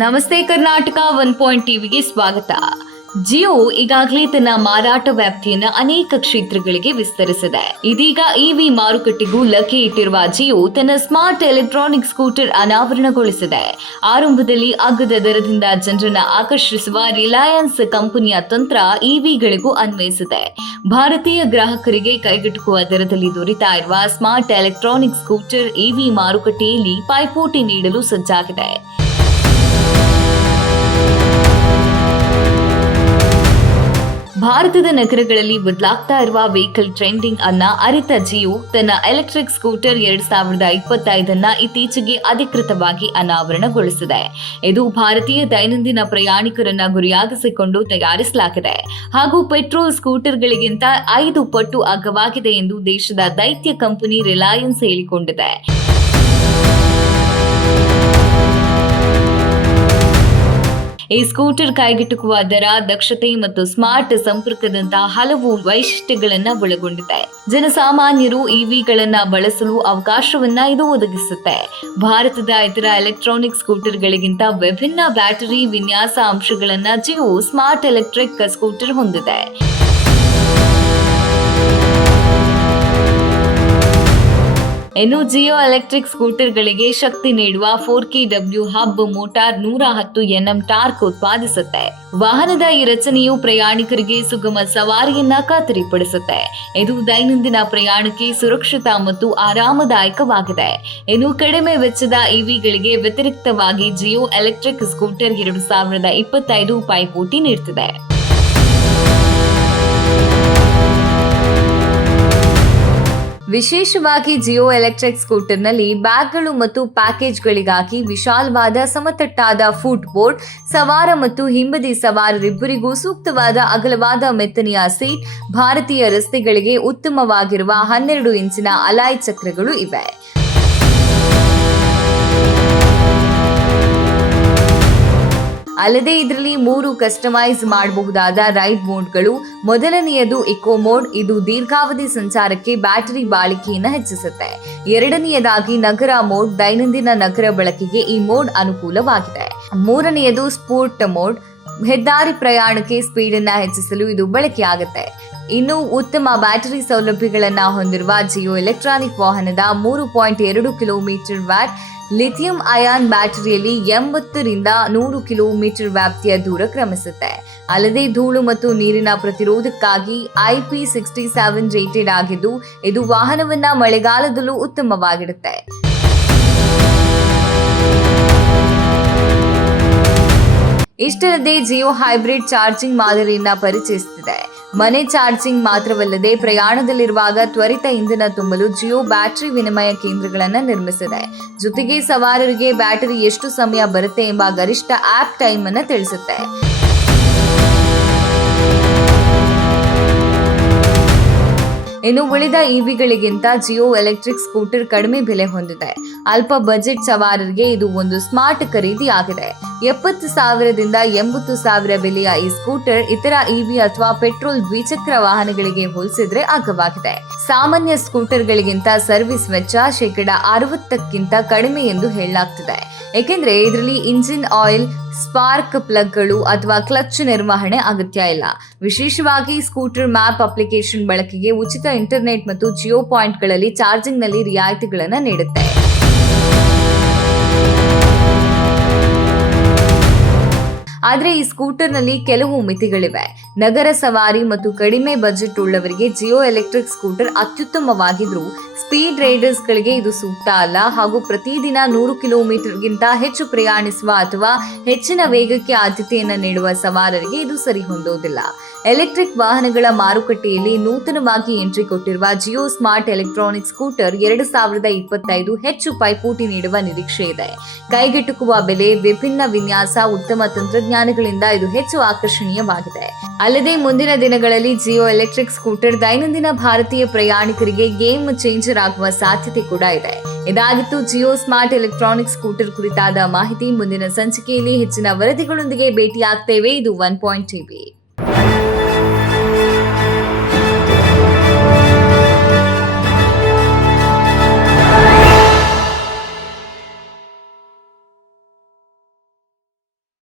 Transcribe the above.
ನಮಸ್ತೆ ಕರ್ನಾಟಕ 1 ಟಿವಿಗೆ ಸ್ವಾಗತ. ಜಿಯೋ ಈಗಾಗಲೇ ತನ್ನ ಮಾರಾಟ ವ್ಯಾಪ್ತಿಯನ್ನ ಅನೇಕ ಕ್ಷೇತ್ರಗಳಿಗೆ ವಿಸ್ತರಿಸಿದೆ. ಇದೀಗ ಇವಿ ಮಾರುಕಟ್ಟೆಗೂ ಲಗ್ಗೆ ಇಟ್ಟಿರುವ ಜಿಯೋ ತನ್ನ ಸ್ಮಾರ್ಟ್ ಎಲೆಕ್ಟ್ರಾನಿಕ್ ಸ್ಕೂಟರ್ ಅನಾವರಣಗೊಳಿಸಿದೆ. ಆರಂಭದಲ್ಲಿ ಅಗ್ಗದ ದರದಿಂದ ಜನರನ್ನ ಆಕರ್ಷಿಸುವ ರಿಲಯನ್ಸ್ ಕಂಪನಿಯ ತಂತ್ರ ಇವಿಗಳಿಗೂ ಅನ್ವಯಿಸಿದೆ. ಭಾರತೀಯ ಗ್ರಾಹಕರಿಗೆ ಕೈಗೆಟುಕುವ ದರದಲ್ಲಿ ದೊರೆತಾ ಇರುವ ಸ್ಮಾರ್ಟ್ ಎಲೆಕ್ಟ್ರಾನಿಕ್ ಸ್ಕೂಟರ್ ಇವಿ ಮಾರುಕಟ್ಟೆಯಲ್ಲಿ ಪೈಪೋಟಿ ನೀಡಲು ಸಜ್ಜಾಗಿದೆ. ಭಾರತದ ನಗರಗಳಲ್ಲಿ ಬದಲಾಗ್ತಾ ಇರುವ ವೆಹಿಕಲ್ ಟ್ರೆಂಡಿಂಗ್ ಅನ್ನ ಅರಿತ ಜಿಯೋ ತನ್ನ ಎಲೆಕ್ಟ್ರಿಕ್ ಸ್ಕೂಟರ್ 2025 ಇತ್ತೀಚೆಗೆ ಅಧಿಕೃತವಾಗಿ ಅನಾವರಣಗೊಳಿಸಿದೆ. ಇದು ಭಾರತೀಯ ದೈನಂದಿನ ಪ್ರಯಾಣಿಕರನ್ನ ಗುರಿಯಾಗಿಸಿಕೊಂಡು ತಯಾರಿಸಲಾಗಿದೆ ಹಾಗೂ ಪೆಟ್ರೋಲ್ ಸ್ಕೂಟರ್ಗಳಿಗಿಂತ 5 ಪಟ್ಟು ಅಗ್ಗವಾಗಿದೆ ಎಂದು ದೇಶದ ದೈತ್ಯ ಕಂಪನಿ ರಿಲಯನ್ಸ್ ಹೇಳಿಕೊಂಡಿದೆ. ಈ ಸ್ಕೂಟರ್ ಕೈಗೆಟುಕುವ ದರ, ದಕ್ಷತೆ ಮತ್ತು ಸ್ಮಾರ್ಟ್ ಸಂಪರ್ಕದಂತಹ ಹಲವು ವೈಶಿಷ್ಟ್ಯಗಳನ್ನು ಒಳಗೊಂಡಿದೆ. ಜನಸಾಮಾನ್ಯರು ಇವಿಗಳನ್ನ ಬಳಸಲು ಅವಕಾಶವನ್ನ ಇದು ಒದಗಿಸುತ್ತೆ. ಭಾರತದ ಇತರ ಎಲೆಕ್ಟ್ರಾನಿಕ್ ಸ್ಕೂಟರ್ಗಳಿಗಿಂತ ವಿಭಿನ್ನ ಬ್ಯಾಟರಿ ವಿನ್ಯಾಸ ಅಂಶಗಳನ್ನ ಜಿಯೋ ಸ್ಮಾರ್ಟ್ ಎಲೆಕ್ಟ್ರಿಕ್ ಸ್ಕೂಟರ್ ಹೊಂದಿದೆ. ಇನ್ನು ಜಿಯೋ ಎಲೆಕ್ಟ್ರಿಕ್ ಸ್ಕೂಟರ್ಗಳಿಗೆ ಶಕ್ತಿ ನೀಡುವ 4KW hub motor 110 Nm torque ಉತ್ಪಾದಿಸುತ್ತೆ. ವಾಹನದ ಈ ರಚನೆಯು ಪ್ರಯಾಣಿಕರಿಗೆ ಸುಗಮ ಸವಾರಿಯನ್ನ ಖಾತರಿಪಡಿಸುತ್ತೆ. ಇದು ದೈನಂದಿನ ಪ್ರಯಾಣಕ್ಕೆ ಸುರಕ್ಷಿತ ಮತ್ತು ಆರಾಮದಾಯಕವಾಗಿದೆ. ಇನ್ನು ಕಡಿಮೆ ವೆಚ್ಚದ ಇವಿಗಳಿಗೆ ವ್ಯತಿರಿಕ್ತವಾಗಿ ಜಿಯೋ ಎಲೆಕ್ಟ್ರಿಕ್ ಸ್ಕೂಟರ್ 2025 ಪೈಪೋಟಿ ನೀಡುತ್ತಿದೆ. ವಿಶೇಷವಾಗಿ ಜಿಯೋ ಎಲೆಕ್ಟ್ರಿಕ್ ಸ್ಕೂಟರ್ನಲ್ಲಿ ಬ್ಯಾಗ್ಗಳು ಮತ್ತು ಪ್ಯಾಕೇಜ್ಗಳಿಗಾಗಿ ವಿಶಾಲವಾದ ಸಮತಟ್ಟಾದ ಫುಟ್ ಬೋರ್ಡ್, ಸವಾರ ಮತ್ತು ಹಿಂಬದಿ ಸವಾರರಿಬ್ಬರಿಗೂ ಸೂಕ್ತವಾದ ಅಗಲವಾದ ಮೆತ್ತನೆಯ ಸೀಟ್, ಭಾರತೀಯ ರಸ್ತೆಗಳಿಗೆ ಉತ್ತಮವಾಗಿರುವ 12 ಇಂಚಿನ ಅಲಾಯ್ ಚಕ್ರಗಳು ಇವೆ. ಅಲ್ಲದೆ ಇದರಲ್ಲಿ 3 ಕಸ್ಟಮೈಸ್ ಮಾಡಬಹುದಾದ ರೈಡ್ ಮೋಡ್ಗಳು. ಮೊದಲನೆಯದು ಇಕೋ ಮೋಡ್, ಇದು ದೀರ್ಘಾವಧಿ ಸಂಚಾರಕ್ಕೆ ಬ್ಯಾಟರಿ ಬಾಳಿಕೆಯನ್ನು ಹೆಚ್ಚಿಸುತ್ತೆ. ಎರಡನೆಯದಾಗಿ ನಗರ ಮೋಡ್, ದೈನಂದಿನ ನಗರ ಬಳಕೆಗೆ ಈ ಮೋಡ್ ಅನುಕೂಲವಾಗಿದೆ. ಮೂರನೆಯದು ಸ್ಪೋರ್ಟ್ ಮೋಡ್, ಹೆದ್ದಾರಿ ಪ್ರಯಾಣಕ್ಕೆ ಸ್ಪೀಡ್ ಅನ್ನ ಹೆಚ್ಚಿಸಲು ಇದು ಬಳಕೆಯಾಗುತ್ತೆ. ಇನ್ನು ಉತ್ತಮ ಬ್ಯಾಟರಿ ಸೌಲಭ್ಯಗಳನ್ನ ಹೊಂದಿರುವ ಜಿಯೋ ಎಲೆಕ್ಟ್ರಾನಿಕ್ ವಾಹನದ 3.2 ಕಿಲೋಮೀಟರ್ ವ್ಯಾಟ್ ಲಿಥಿಯಂ ಅಯಾನ್ ಬ್ಯಾಟರಿಯಲ್ಲಿ 80 ರಿಂದ 100 ಕಿಲೋಮೀಟರ್ ವ್ಯಾಪ್ತಿಯ ದೂರ ಕ್ರಮಿಸುತ್ತೆ. ಅಲ್ಲದೆ ಧೂಳು ಮತ್ತು ನೀರಿನ ಪ್ರತಿರೋಧಕ್ಕಾಗಿ IP67 ರೇಟೆಡ್ ಆಗಿದ್ದು, ಇದು ವಾಹನವನ್ನ ಮಳೆಗಾಲದಲ್ಲೂ ಉತ್ತಮವಾಗಿಡುತ್ತೆ. ಇಷ್ಟಲ್ಲದೆ ಜಿಯೋ ಹೈಬ್ರಿಡ್ ಚಾರ್ಜಿಂಗ್ ಮಾದರಿಯನ್ನ ಪರಿಚಯಿಸುತ್ತಿದೆ. ಮನೆ ಚಾರ್ಜಿಂಗ್ ಮಾತ್ರವಲ್ಲದೆ ಪ್ರಯಾಣದಲ್ಲಿರುವಾಗ ತ್ವರಿತ ಇಂಧನ ತುಂಬಲು ಜಿಯೋ ಬ್ಯಾಟರಿ ವಿನಿಮಯ ಕೇಂದ್ರಗಳನ್ನು ನಿರ್ಮಿಸಿದೆ. ಜೊತೆಗೆ ಸವಾರರಿಗೆ ಬ್ಯಾಟರಿ ಎಷ್ಟು ಸಮಯ ಬರುತ್ತೆ ಎಂಬ ಗರಿಷ್ಠ ಆಪ್ ಟೈಮ್ ಅನ್ನು ತಿಳಿಸುತ್ತೆ. ಇನ್ನು ಉಳಿದ ಇವಿಗಳಿಗಿಂತ ಜಿಯೋ ಎಲೆಕ್ಟ್ರಿಕ್ ಸ್ಕೂಟರ್ ಕಡಿಮೆ ಬೆಲೆ ಹೊಂದಿದೆ. ಅಲ್ಪ ಬಜೆಟ್ ಸವಾರರಿಗೆ ಇದು ಒಂದು ಸ್ಮಾರ್ಟ್ ಖರೀದಿಯಾಗಿದೆ. 70,000 ದಿಂದ 80,000 ಬೆಲೆಯ ಈ ಸ್ಕೂಟರ್ ಇತರ ಇವಿ ಅಥವಾ ಪೆಟ್ರೋಲ್ ದ್ವಿಚಕ್ರ ವಾಹನಗಳಿಗೆ ಹೋಲಿಸಿದ್ರೆ ಅಗ್ಗವಾಗಿದೆ. ಸಾಮಾನ್ಯ ಸ್ಕೂಟರ್ಗಳಿಗಿಂತ ಸರ್ವಿಸ್ ವೆಚ್ಚ 60% ಕಡಿಮೆ ಎಂದು ಹೇಳಲಾಗ್ತಿದೆ. ಏಕೆಂದ್ರೆ ಇದರಲ್ಲಿ ಇಂಜಿನ್ ಆಯಿಲ್, ಸ್ಪಾರ್ಕ್ ಪ್ಲಗ್ಗಳು ಅಥವಾ ಕ್ಲಚ್ ನಿರ್ವಹಣೆ ಅಗತ್ಯ ಇಲ್ಲ. ವಿಶೇಷವಾಗಿ ಸ್ಕೂಟರ್ ಮ್ಯಾಪ್ ಅಪ್ಲಿಕೇಶನ್ ಬಳಕೆಗೆ ಉಚಿತ ಇಂಟರ್ನೆಟ್ ಮತ್ತು ಜಿಯೋ ಪಾಯಿಂಟ್ಗಳಲ್ಲಿ ಚಾರ್ಜಿಂಗ್ನಲ್ಲಿ ರಿಯಾಯಿತಿಗಳನ್ನು ನೀಡುತ್ತೆ. ಆದರೆ ಈ ಸ್ಕೂಟರ್ನಲ್ಲಿ ಕೆಲವು ಮಿತಿಗಳಿವೆ. ನಗರ ಸವಾರಿ ಮತ್ತು ಕಡಿಮೆ ಬಜೆಟ್ ಉಳ್ಳವರಿಗೆ ಜಿಯೋ ಎಲೆಕ್ಟ್ರಿಕ್ ಸ್ಕೂಟರ್ ಅತ್ಯುತ್ತಮವಾಗಿದ್ರೂ ಸ್ಪೀಡ್ ರೈಡರ್ಸ್ಗಳಿಗೆ ಇದು ಸೂಕ್ತ ಅಲ್ಲ ಹಾಗೂ ಪ್ರತಿದಿನ 100 ಕಿಲೋಮೀಟರ್ಗಿಂತ ಹೆಚ್ಚು ಪ್ರಯಾಣಿಸುವ ಅಥವಾ ಹೆಚ್ಚಿನ ವೇಗಕ್ಕೆ ಆದ್ಯತೆಯನ್ನು ನೀಡುವ ಸವಾರರಿಗೆ ಇದು ಸರಿ ಹೊಂದೋದಿಲ್ಲ. ಎಲೆಕ್ಟ್ರಿಕ್ ವಾಹನಗಳ ಮಾರುಕಟ್ಟೆಯಲ್ಲಿ ನೂತನವಾಗಿ ಎಂಟ್ರಿ ಕೊಟ್ಟಿರುವ ಜಿಯೋ ಸ್ಮಾರ್ಟ್ ಎಲೆಕ್ಟ್ರಾನಿಕ್ ಸ್ಕೂಟರ್ 2025 ಹೆಚ್ಚು ಪೈಪೋಟಿ ನೀಡುವ ನಿರೀಕ್ಷೆ ಇದೆ. ಕೈಗೆಟುಕುವ ಬೆಲೆ, ವಿಭಿನ್ನ ವಿನ್ಯಾಸ, ಉತ್ತಮ ತಂತ್ರಜ್ಞಾನಗಳಿಂದ ಇದು ಹೆಚ್ಚು ಆಕರ್ಷಣೀಯವಾಗಿದೆ. ಅಲ್ಲದೆ ಮುಂದಿನ ದಿನಗಳಲ್ಲಿ ಜಿಯೋ ಎಲೆಕ್ಟ್ರಿಕ್ ಸ್ಕೂಟರ್ ದೈನಂದಿನ ಭಾರತೀಯ ಪ್ರಯಾಣಿಕರಿಗೆ ಗೇಮ್ ಚೇಂಜರ್ ಆಗುವ ಸಾಧ್ಯತೆ ಕೂಡ ಇದೆ. ಇದಾಗಿತ್ತು ಜಿಯೋ ಸ್ಮಾರ್ಟ್ ಎಲೆಕ್ಟ್ರಾನಿಕ್ ಸ್ಕೂಟರ್ ಕುರಿತಾದ ಮಾಹಿತಿ. ಮುಂದಿನ ಸಂಚಿಕೆಯಲ್ಲಿ ಹೆಚ್ಚಿನ ವರದಿಗಳೊಂದಿಗೆ ಭೇಟಿಯಾಗ್ತೇವೆ. ಇದು 1 ಟಿವಿ.